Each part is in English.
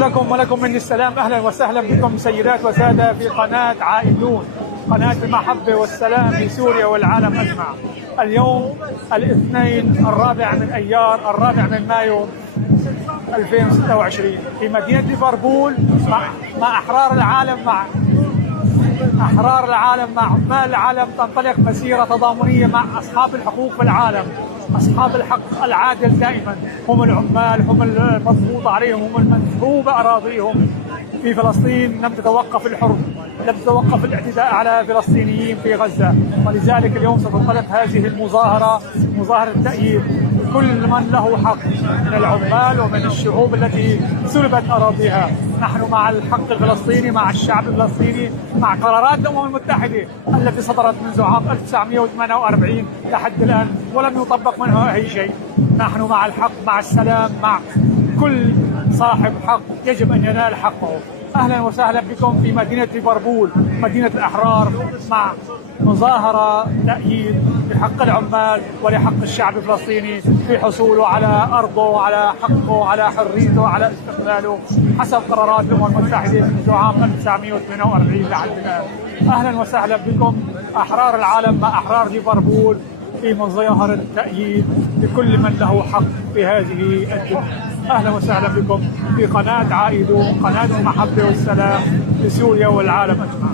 ولكم مني السلام. أهلا وسهلا بكم سيدات وسادة في قناة عائدون، قناة المحبة والسلام لسوريا والعالم أجمع. اليوم الاثنين الرابع من مايو 2026 في مدينة ليفربول مع أحرار العالم مع عمال العالم تنطلق مسيرة تضامنية مع أصحاب الحقوق في العالم. أصحاب الحق العادل دائما هم العمال، هم المضغوط عليهم، هم المنهوبة أراضيهم في فلسطين. لم تتوقف الحرب، لم تتوقف الاعتداء على فلسطينيين في غزة، ولذلك اليوم ستنطلق هذه المظاهرة، مظاهرة تأييد كل من له حق من العمال ومن الشعوب التي سلبت أراضيها. نحن مع الحق الفلسطيني، مع الشعب الفلسطيني، مع قرارات الأمم المتحدة التي صدرت منذ عام 1948 لحد الآن ولم يطبق منها أي شيء. نحن مع الحق، مع السلام، مع كل صاحب حق يجب أن ينال حقه. أهلا وسهلا بكم في مدينة ليفربول، مدينة الأحرار، مع مظاهرة تأييد لحق العمال ولحق الشعب الفلسطيني في حصوله على أرضه، على حقه، على حريته، على استقلاله حسب قرارات الأمم المتحدة منذ عام 1948 لحد الآن. أهلا وسهلا بكم أحرار العالم مع أحرار ليفربول في مظاهرة تأييد لكل من له حق في هذه الدنيا. أهلا وسهلا بكم في قناة عائدون، قناة المحبة والسلام لسوريا والعالم أجمع.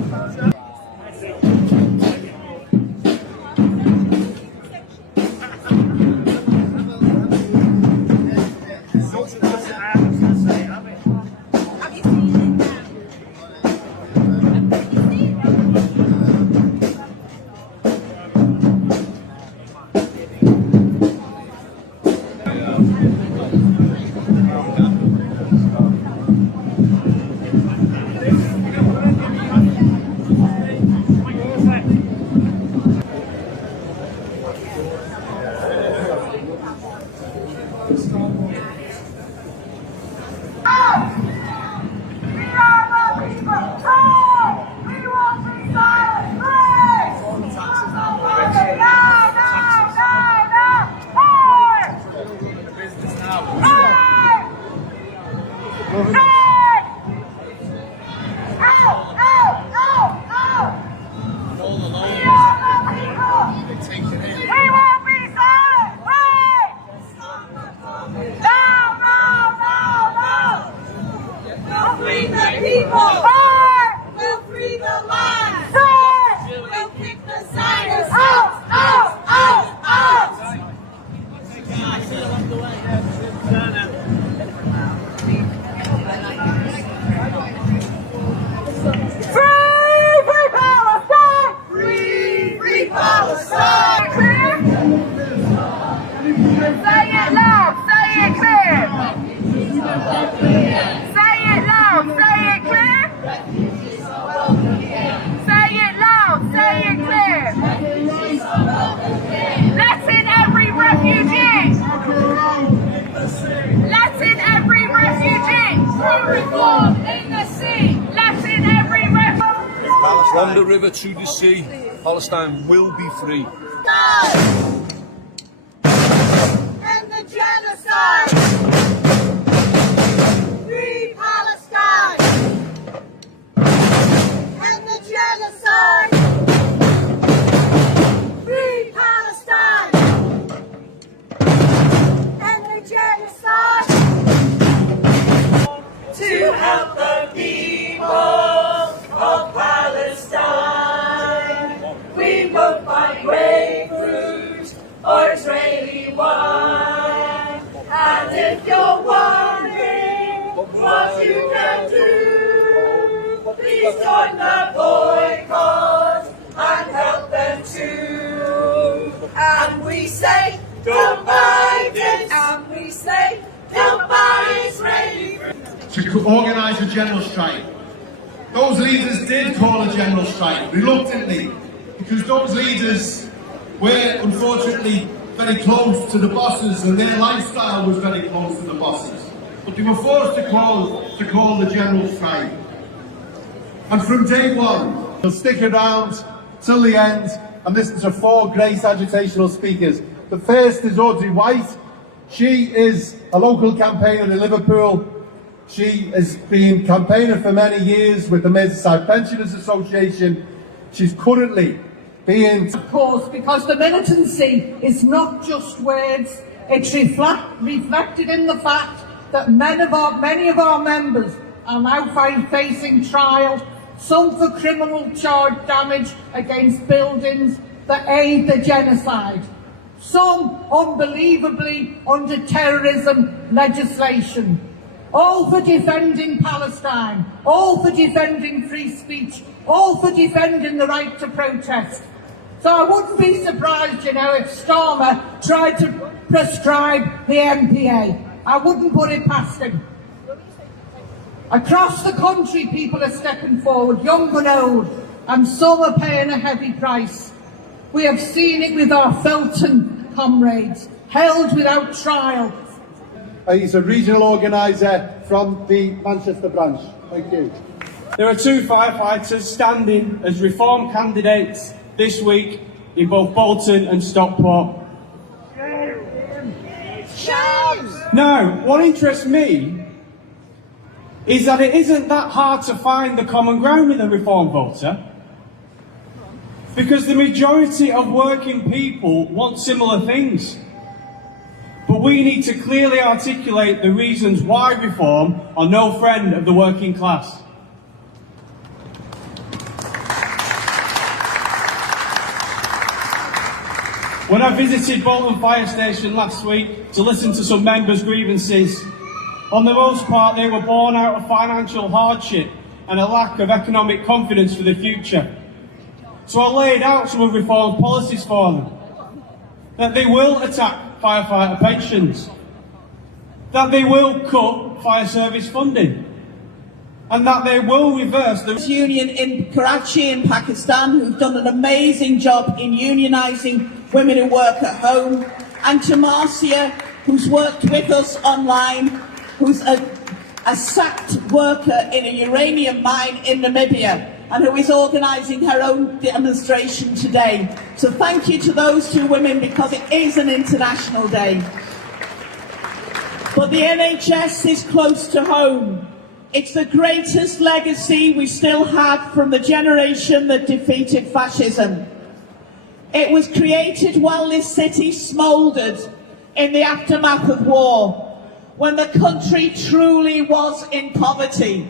From the river to the sea, Palestine will be free. End the genocide! Free Palestine! End the genocide! Free Palestine! End the genocide! To help the people of Palestine, we won't buy grapefruit or Israeli wine. And if you're wondering what you can do, please join the boycott and help them too. And we say, don't buy this, and we say, don't buy Israeli fruit. To organise a general strike. Those leaders did call a general strike, reluctantly, because those leaders were unfortunately very close to the bosses and their lifestyle was very close to the bosses. But they were forced to call the general strike. And from day one, they'll stick around till the end and listen to four great agitational speakers. The first is Audrey White. She is a local campaigner in Liverpool She has been campaigning for many years with the Merseyside Pensioners Association. She's currently being... Of course, because the militancy is not just words, it's reflected in the fact that many of our members are now facing trial, some for criminal charge damage against buildings that aid the genocide, some unbelievably under terrorism legislation, all for defending Palestine, all for defending free speech, all for defending the right to protest. So I wouldn't be surprised, you know, if Starmer tried to prescribe the MPA. I wouldn't put it past him. Across the country, people are stepping forward, young and old, and some are paying a heavy price. We have seen it with our Felton comrades, held without trial. He's a regional organiser from the Manchester branch. Thank you. There are two firefighters standing as reform candidates this week in both Bolton and Stockport. Now, what interests me is that it isn't that hard to find the common ground with a reform voter, because the majority of working people want similar things. But we need to clearly articulate the reasons why reform are no friend of the working class. When I visited Bolton Fire Station last week to listen to some members' grievances, on the most part they were born out of financial hardship and a lack of economic confidence for the future. So I laid out some of reform's policies for them. That they will attack firefighter pensions, that they will cut fire service funding, and that they will reverse the union in Karachi in Pakistan, who've done an amazing job in unionising women who work at home, and to Marcia, who's worked with us online, who's a sacked worker in a uranium mine in Namibia, and who is organising her own demonstration today. So thank you to those two women, because it is an international day. But the NHS is close to home. It's the greatest legacy we still have from the generation that defeated fascism. It was created while this city smouldered in the aftermath of war, when the country truly was in poverty.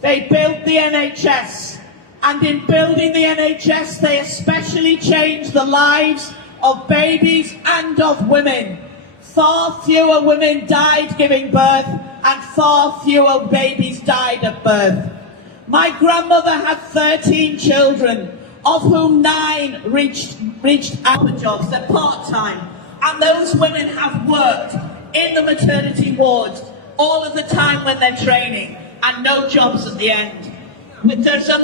They built the NHS, and in building the NHS they especially changed the lives of babies and of women. Far fewer women died giving birth, and far fewer babies died at birth. My grandmother had 13 children, of whom 9 reached our jobs. They're part-time, and those women have worked in the maternity wards all of the time when they're training, and no jobs at the end. But there's a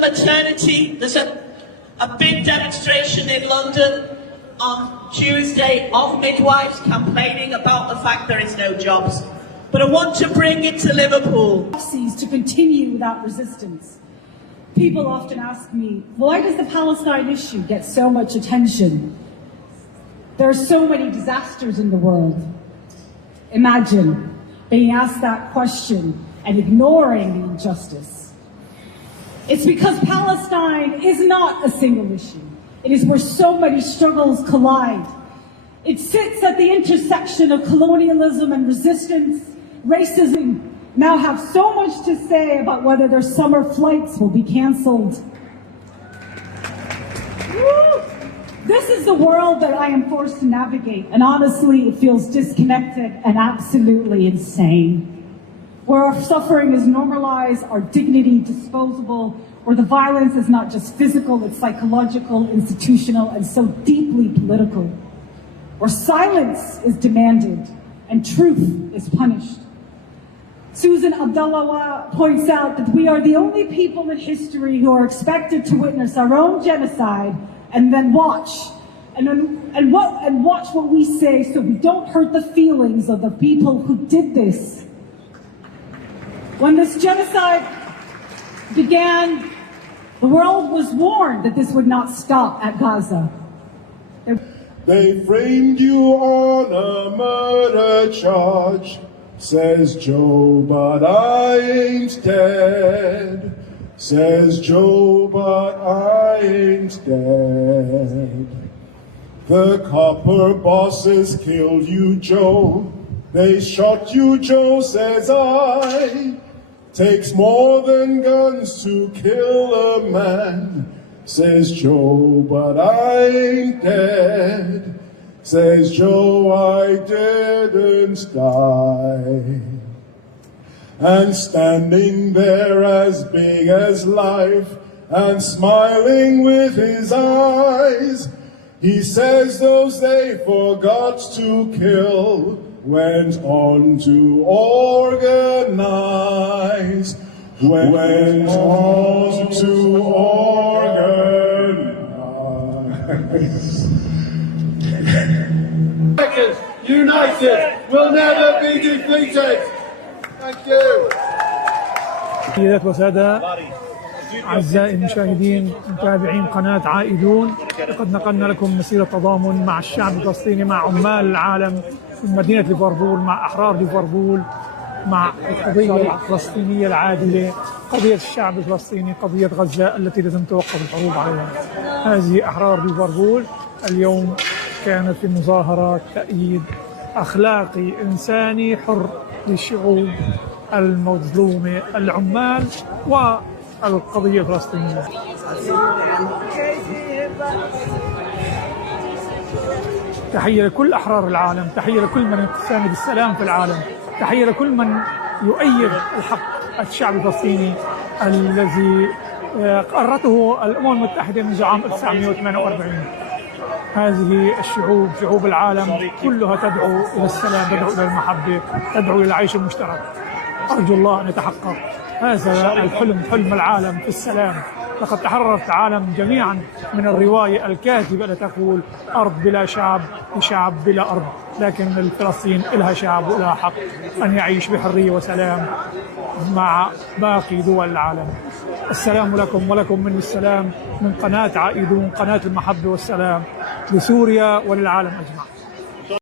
big demonstration in London on Tuesday of midwives complaining about the fact there is no jobs. But I want to bring it to Liverpool. To continue without resistance. People often ask me, why does the Palestine issue get so much attention? There are so many disasters in the world. Imagine being asked that question and ignoring the injustice. It's because Palestine is not a single issue. It is where so many struggles collide. It sits at the intersection of colonialism and resistance. Racism now have so much to say about whether their summer flights will be cancelled. This is the world that I am forced to navigate, and honestly, it feels disconnected and absolutely insane. Where our suffering is normalized, our dignity disposable, where the violence is not just physical, it's psychological, institutional, and so deeply political. Where silence is demanded and truth is punished. Susan Abdullah points out that we are the only people in history who are expected to witness our own genocide and then watch what we say, so we don't hurt the feelings of the people who did this. When this genocide began, the world was warned that this would not stop at Gaza. They framed you on a murder charge, Says Joe, but I ain't dead. Says Joe, but I ain't dead. The copper bosses killed you, Joe. They shot you, Joe, says I. Takes more than guns to kill a man. Says Joe, but I ain't dead. Says Joe, I didn't die. And standing there as big as life and smiling with his eyes, he says those they forgot to kill went on to organize. Went on to organize. United will never be defeated. Thank you. سيدات وسادة أعزائي المشاهدين متابعين قناة عائدون، لقد نقلنا لكم مسيرة تضامن مع الشعب الفلسطيني، مع عمال العالم في مدينة ليفربول، مع أحرار ليفربول، مع القضية الفلسطينية العادلة، قضية الشعب الفلسطيني، قضية غزة التي لازم توقف الحروب عليها. هذه أحرار ليفربول. اليوم كانت في مظاهرة تأييد أخلاقي إنساني حر للشعوب المظلومة، العمال والقضية الفلسطينية. تحية لكل أحرار العالم، تحية لكل من يتساند بالسلام في العالم، تحية لكل من يؤيد الحق الشعب الفلسطيني الذي قررته الأمم المتحدة منذ عام 1948. هذه الشعوب، شعوب العالم كلها تدعو إلى السلام، تدعو إلى المحبة، تدعو إلى العيش المشترك. أرجو الله أن يتحقق هذا الحلم، حلم العالم في السلام. لقد تحررت العالم جميعا من الرواية الكاذبة التي تقول أرض بلا شعب وشعب بلا أرض، لكن فلسطين لها شعب ولها حق أن يعيش بحرية وسلام مع باقي دول العالم. السلام لكم ولكم من السلام من قناة عائدون، قناة المحبة والسلام لسوريا وللعالم أجمع.